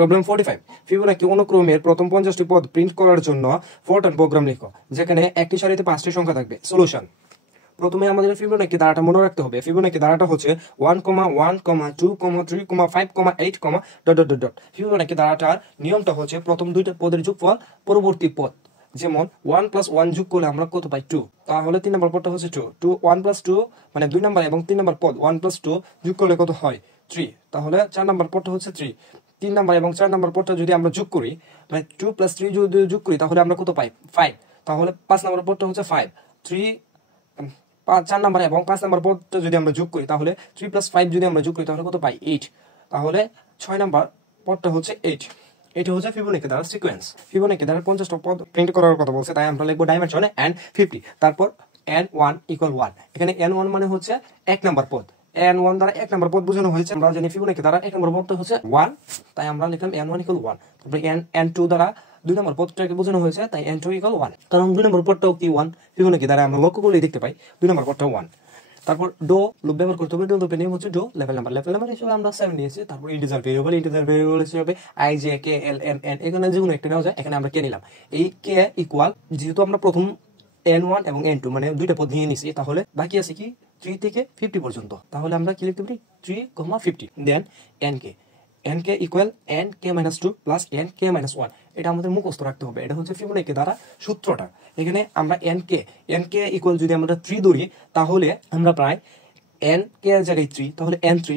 Problem 45 Fibonacci অনুক্রমের প্রথম 50টি পদ print করার জন্য ফোরট্রান প্রোগ্রাম লিখো যেখানে একটি সারিতে 5টি সংখ্যা থাকবে। সলিউশন। প্রথমে আমাদের ফিবোনাকি ধারাটা মনে রাখতে হবে। ফিবোনাকি ধারাটা হচ্ছে 1, 1, 2, 3, 5, 8, ডট ডট ডট। ফিবোনাকি ধারাটার নিয়মটা হচ্ছে প্রথম দুইটা পদের যোগফল পরবর্তী পদ। যেমন 1 + 1 যোগ করলে আমরা কত পাই 2, তাহলে 3 নম্বর পদটা হচ্ছে 2, 1 + 2 মানে 2 নম্বর এবং 3 নম্বর পদ 1 + 2 যোগ করলে কত হয় 3, তাহলে 4 নম্বর পদটা হচ্ছে 3। 3 নম্বর এবং 4 নম্বর পদটা যদি আমরা যোগ করি মানে 2 + 3 যদি যোগ করি তাহলে আমরা কত পাই 5, তাহলে 5 নম্বর পদটা হচ্ছে 5। 4 নম্বর এবং 5 নম্বর পদটা যদি আমরা যোগ করি তাহলে 3 + 5 যদি আমরা যোগ করি তাহলে কত পাই 8, তাহলে 6 নম্বর পদটা হচ্ছে 8। এটা হচ্ছে ফিবোনাকি ধারার সিকোয়েন্স। ফিবোনাকি ধারার 50টা পদ প্রিন্ট করার কথা বলছে, তাই আমরা লিখবো ডাইমেনশনে n50, তারপর n1 = 1। এখানে n1 মানে হচ্ছে 1 নম্বর পদ। n1 দ্বারা 1 নম্বর পদ বোঝানো হয়েছে। আমরা জানি ফিবোনাকি ধারা 1 নম্বর পদটা হচ্ছে 1, তাই আমরা লিখলাম n1 = 1। তারপর n2 দ্বারা 2 নম্বর পদটাকে বোঝানো হয়েছে, তাই n2 = 1। কারণ 2 নম্বর পদটাও কি 1, ফিবোনাকি ধারা আমরা লক্ষ্য করলেই দেখতে পাই 2 নম্বর পদটা 1। তারপর ডো লুপ ব্যবহার করতে হবে। ডো লুপের নিয়ম হচ্ছে ডো লেভেল নাম্বার হিসেবে আমরা 7 নিয়েছি। তারপর ইন্টিজার ভেরিয়েবল হিসেবে i j k l m n, এখানে যেগুলো একটা নেওয়া যায়, এখানে আমরা কে নিলাম। এই কে ইকুয়াল, যেহেতু আমরা প্রথম n1 এবং n2 মানে দুইটা পদ নিয়ে নিছি, তাহলে বাকি আছে কি 3 থেকে 50 পর্যন্ত। তাহলে আমরা কি লিখতে পারি 3, 50, দেন nk equal nk-2 plus nk-1। এটা আমাদের মুখস্থ রাখতে হবে। এটা হচ্ছে ফিবোনাকি দ্বারা সূত্রটা। এখানে আমরা nk ইকুয়াল যদি আমরা 3 ধরি তাহলে আমরা প্রায় nk এর জায়গায় 3, তাহলে n3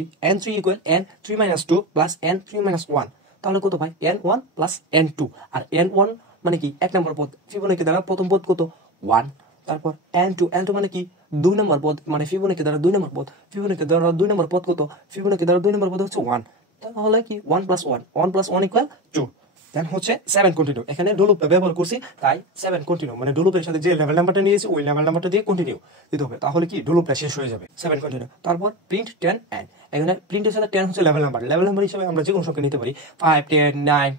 equal n3-2 plus n3-1, তাহলে কত পাই n1 প্লাস n2। আর n1 মানে কি 1 নম্বর পদ, ফিবোনাকি দ্বারা প্রথম পদ কত 1। তারপর n2 মানে কি 2 নম্বর পদ, মানে ফিবোনাকি দ্বারা 2 নম্বর পদ। ফিবোনাকি দ্বারা 2 নম্বর পদ কত, ফিবোনাকি দ্বারা 2 নম্বর পদ হচ্ছে 1, তাহলে কি 1 + 1 = 2। দেন হচ্ছে 7 কন্টিনিউ। এখানে ডো লুপটা ব্যবহার করছি, তাই 7 কন্টিনিউ মানে ডো লুপের সাথে যে লেভেল নাম্বারটা নিয়েছি ওই লেভেল নাম্বারটা দিয়ে কন্টিনিউ দিতে হবে, তাহলে কি ডো লুপটা শেষ হয়ে যাবে। 7 কন্টিনিউ। তারপর প্রিন্ট 10 n। এখানে প্রিন্টের সাথে 10 হচ্ছে লেভেল নাম্বার হিসেবে আমরা যে কোনো সংখ্যা নিতে পারি, 5, 10, 9,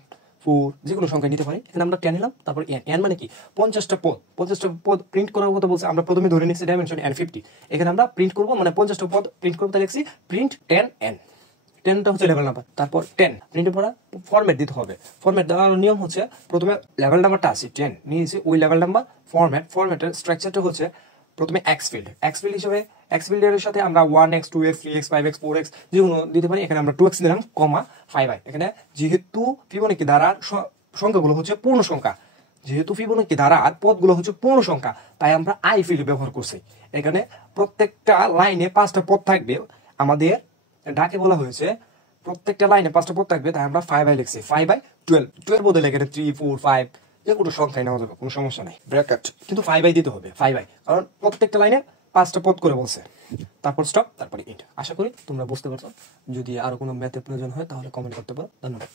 4 যে কোনো সংখ্যা নিতে পারি। এখানে আমরা 10 নিলাম। তারপর n মানে কি 50টা পদ প্রিন্ট করার কথা বলছে। আমরা প্রথমে ধরে নিচ্ছি ডাইমেনশন n50। এখানে আমরা প্রিন্ট করব মানে 50টা পদ প্রিন্ট করতে লিখছি প্রিন্ট 10n। 10টা হচ্ছে লেভেল নাম্বার। তারপর 10 প্রিন্টের পর ফরম্যাট দিতে হবে। ফরম্যাট দেওয়ার নিয়ম হচ্ছে প্রথমে লেভেল নাম্বারটা আছে 10 নিয়েছি, ওই লেভেল নাম্বার ফরম্যাটের স্ট্রাকচারটা হচ্ছে প্রথমে এক্স ফিল্ডের সাথে আমরা 1x 2x 3x 5x 4x যেগুলো দিতে পারি। এখানে আমরা 2x দিলাম, 5i। এখানে যেহেতু ফিবোনাকি ধারার সংখ্যাগুলো হচ্ছে পূর্ণ সংখ্যা, যেহেতু ফিবোনাকি ধারার পদগুলো হচ্ছে পূর্ণ সংখ্যা, তাই আমরা আই ফিল্ড ব্যবহার করছি। এখানে প্রত্যেকটা লাইনে 5টা পদ থাকবে। আমাদের ডাকে বলা হয়েছে প্রত্যেকটা লাইনে 5টা পদ থাকবে, তাই আমরা 5i লিখছি। 5/12 বদলে এখানে 3, 4, 5 যে কোনো সংখ্যায় নেওয়া যাবে, কোনো সমস্যা নাই। ব্র্যাকেট কিন্তু 5i দিতে হবে, 5i, কারণ প্রত্যেকটা লাইনে 5টা পদ করে বলছে। তারপর স্টপ, তারপরে ইন্ট। আশা করি তোমরা বুঝতে পারছো। যদি আরো কোনো ম্যাথের প্রয়োজন হয় তাহলে কমেন্ট করতে পারো। ধন্যবাদ।